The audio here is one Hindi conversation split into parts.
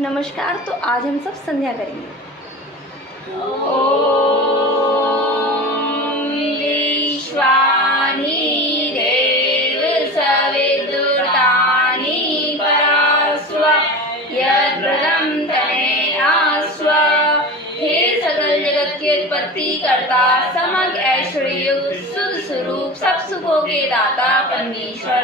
नमस्कार। तो आज हम सब संध्या करेंगे। ॐ विश्वानि देव सविदुर्तानि परास्व यद्व्रतं तनयास्व। हे सकल जगत की उत्पत्ति करता, समग्र ऐश्वर्य युक्त सुध स्वरूप सब सुखों के दाता परमेश्वर,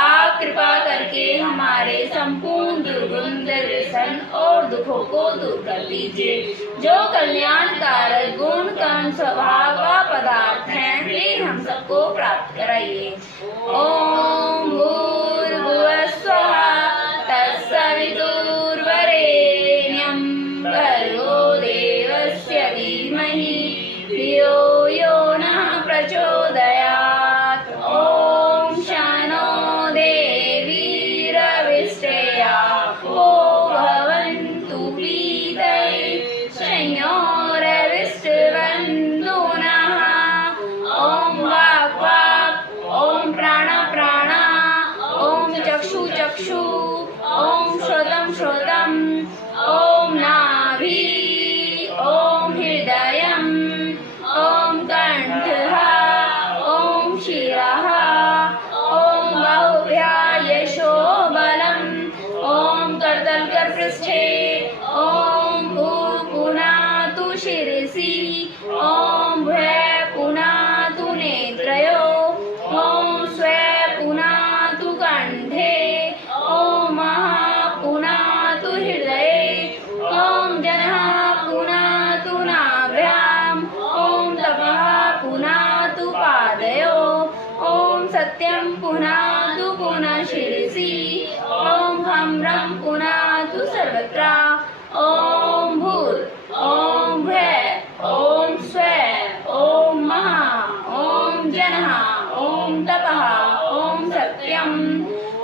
आप कृपा करके हमारे संपूर्ण दुर्गुण दुर्व्यसन और दुखों को दूर कर दीजिए। जो कल्याणकारक गुण कर्म स्वभाव व पदार्थ हैं, वे हम सबको प्राप्त कराइए। ओम भूर्भुवः स्वः तत्सवितुर्वरेण्यं भर्गो देवस्य धीमहि धियो यो नः प्रचोदयात्। ओम शनो देवीरविष्टयापो भवन्तु पीतये संयोरविष्टवन्तु नः। ओम वाक् वाक्, ओम प्राण प्राण, ओम चक्षु चक्षु, ओम श्रोत्रं श्रोत्रम्, ओम नाभि, ओम हृदयम्, ओम कण्ठः, ओम शिरः, ओम बाहुभ्यां यशो बलम्, ओम कर्दलकरपृष्ठे, ओम पुनातु शिरसि, ओम भुवः पुनातु नेत्रयो, ओम स्वः पुनातु कण्ठे, ओम महः पुनातु हृदये, ओम जनः पुनातु नाभ्याम्, ओम तपः पुनातु पादयो, ओम सत्यं पुनातु पुनः शिरसि, ओम हम्रं पुनातु सर्वत्र। ओम भूर्, ओम भुवः, ओम स्वः, ओम महः, ओम जनः, ओम तपः, ओम सत्यम्,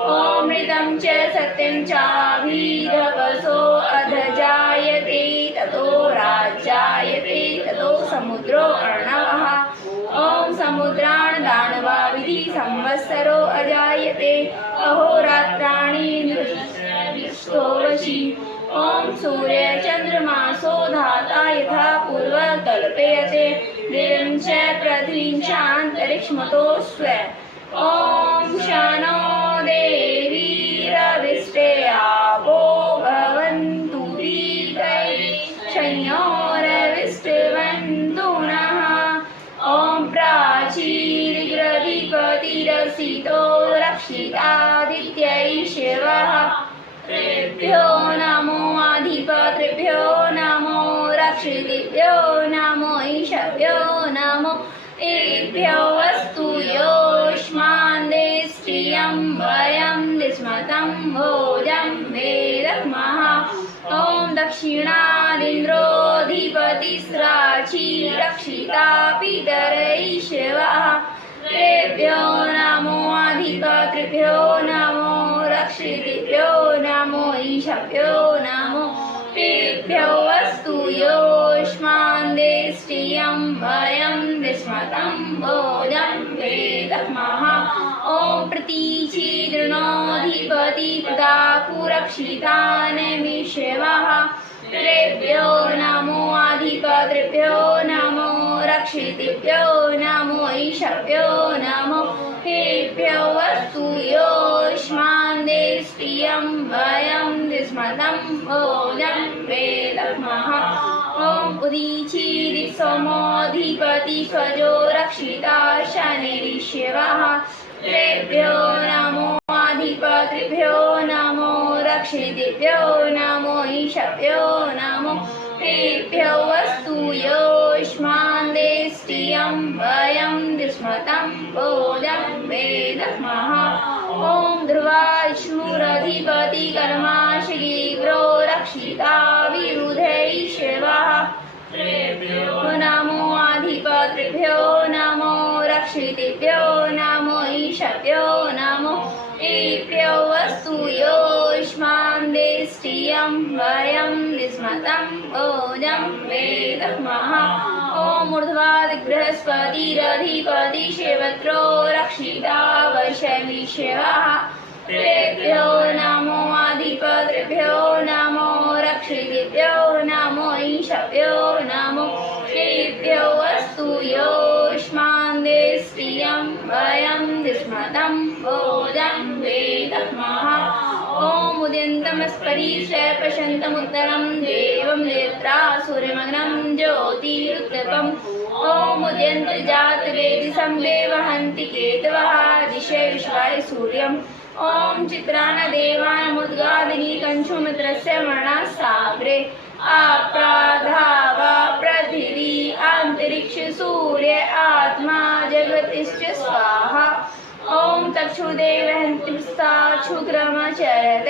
ओम ऋतं च सत्यं चाभिरवसो अधजायते ततो राजायते ततो समुद्रो अर्णवः। ओम समुद्रान् दानवा विधि संवत्सरो अजायते अहोरात्राणि दृष्टोवशि। ओम सूर्य चन्द्रमासो धाता यथा पूर्व कल्पयते दिवं च पृथ्वीं चान्तरिक्षमतो स्वः। ओम शनो देवीरविष्टयापो भवन्तु पीतये संयोरविष्टवन्तु नः। ओम प्राचीर्ग्रधिपतिरसितो रक्षितादित्यैः शिवः। ऋभ्यो नमो अधिपतृभ्यो नमो रक्षितेभ्यो नमो ईशभ्यो नमो एभ्यो अस्तु योऽस्मान् देष्ट्रियं वयं दिस्मतं भोजं वेदमः। ओम दक्षिणादिन्द्रोऽधिपतिस्राची रक्षिता पितरैः शिवः। ऋभ्यो नमो अधिपतृभ्यो नमो रक्षितेभ्यो नमो ईशभ्यो नमो एभ्यो अस्तु योऽस्मान् देष्ट्रियं वयं दिस्मतं भोजं वेदमः। ओम प्रतीचीर्णोऽधिपति प्रदाकुरक्षितानमि शिवः। ऋभ्यो नमो अधिपतृभ्यो नमो रक्षितेभ्यो नमो ईशभ्यो नमो एभ्यो अस्तु योऽस्मान् देष्ट्रियं वयं दिस्मतं भोजं वेदमः। ओम उदीचीर्सोमोऽधिपति स्वजो रक्षिता शनिरिशिवः। ऋभ्यो नमो अधिपतृभ्यो नमो रक्षितेभ्यो नमो ईशभ्यो नमो एभ्यो अस्तु योऽस्मान् देष्ट्रियं वयं दिस्मतं भोजं वेदमः। ओम ध्रुवाश्मुरधिपति कर्माशगिव्रो रक्षिता विरुधैः शिवः। ऋभ्यो नमो अधिपतृभ्यो नमो रक्षितेभ्यो नमो ईशभ्यो नमो एभ्यो अस्तु योऽस्मान् देष्ट्रियं वयं दिस्मतं भोजं वेदमः। ओम ऊर्ध्वादिबृहस्पतिरधिपति शिवत्रो रक्षिता वैशवी शिवः। ऋभ्यो नमो अधिपतृभ्यो नमो ऋषिभ्यो नमो ईशभ्यो नमो श्रीभ्यो अस्तु योऽस्मान् देस्त्रियं वयं दिस्मतं बोधं वेदमः ॐ उदयन्तमस्परीश्य प्रशन्तमुत्तरं देवं नेत्रा सूर्यमग्नं ज्योतिरुत्तपम् ॐ उदयन्तजातवेदिसं देवहन्ति केतवः दिशे विश्वाय सूर्यम् ॐ चित्रानदेवानमुद्गादिनी कंशुमित्रस्य मरणासागरे आप्राधावा पृथिवी अन्तरिक्ष सूर्य आत्मा जगतिश्च स्वाहा ॐ चक्षुदेवहन्तिस्ताक्षुक्रमचरत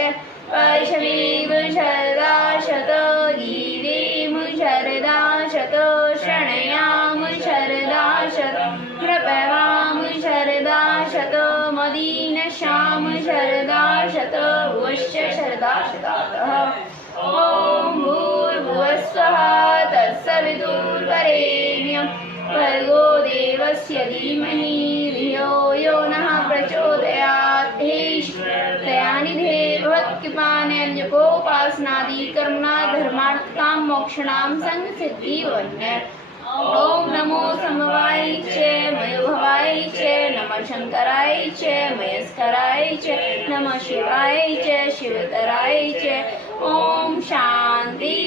वैष्णवीव शरदा शत गीवेम शरदा शत शृणयाम शरदा शत नृपवाम शरदा शत मदीनश्याम शरदा शत भुवश्च शरदा शतातः ॐ भूर्भुवस्सुवः तत्सवितुर्वरेण्यं भर्गो देवस्य धीमहि धियो यो नः प्रचोदयात् हे ईश्वरदयानिधे भगवत्कृपान्यञ्जपोपासनादि कर्मणा धर्मार्थकां मोक्षणां संसिद्धिवन्य ॐ नमो समवाय च मयोभवाय च नमः शङ्कराय च मयस्कराय च नमः शिवाय च शिवतराय च ॐ शान्ति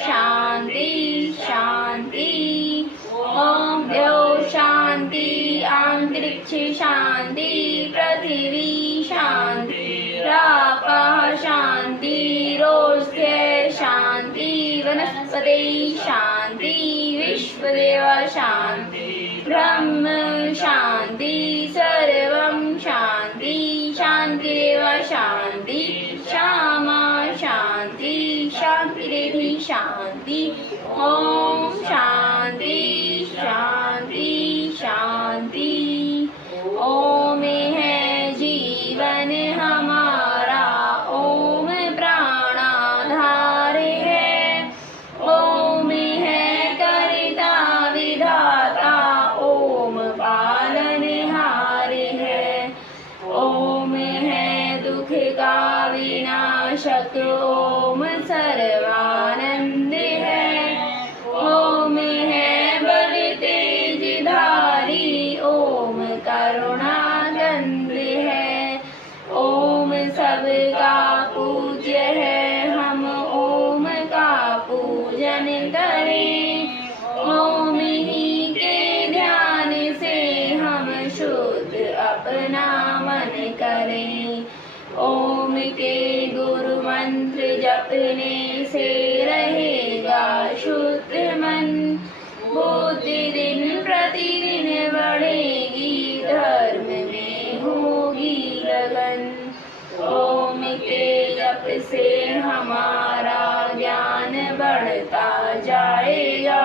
शान्ति शान्ति ॐ द्यौ शान्ति अन्तरिक्षे शान्ति पृथिवी शान्ति रापः शान्ति रोष्ठ्य शान्ति वनस्पते शान्ति विश्वदेव शान्ति ब्रह्म शान्ति सर्वं शान्ति शान्तिरेव शान्ति श्यामा शान्ति शान्तिरेधि शान्ति ॐ शान्ति शान्ति शान्ति ओम है जीवन हमारा ओम प्राणाधार है ओम है करता विधाता ओम पालनहार है ओम है दुख का विनाशक ओम सर्वानंद है ओम है बल तेज धारी ओम करुणा गंध है ओम सबका पूज्य है हम ओम का पूजन करें ओम ही के ध्यान से हम शुद्ध अपना मन करें ओम के गुरु मंत्र जपने से रहेगा शुद्ध मन बुद्धि दिन प्रतिदिन बढ़ेगी धर्म में होगी लगन ओम के जप से हमारा ज्ञान बढ़ता जाएगा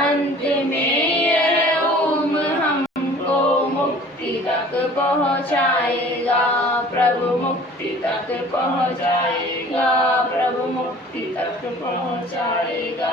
अंत में यह ओम हमको मुक्ति तक पहुँचाएगा प्रभु मुक्ति तक पहुँचाएगा प्रभु मुक्ति तक पहुँचाएगा।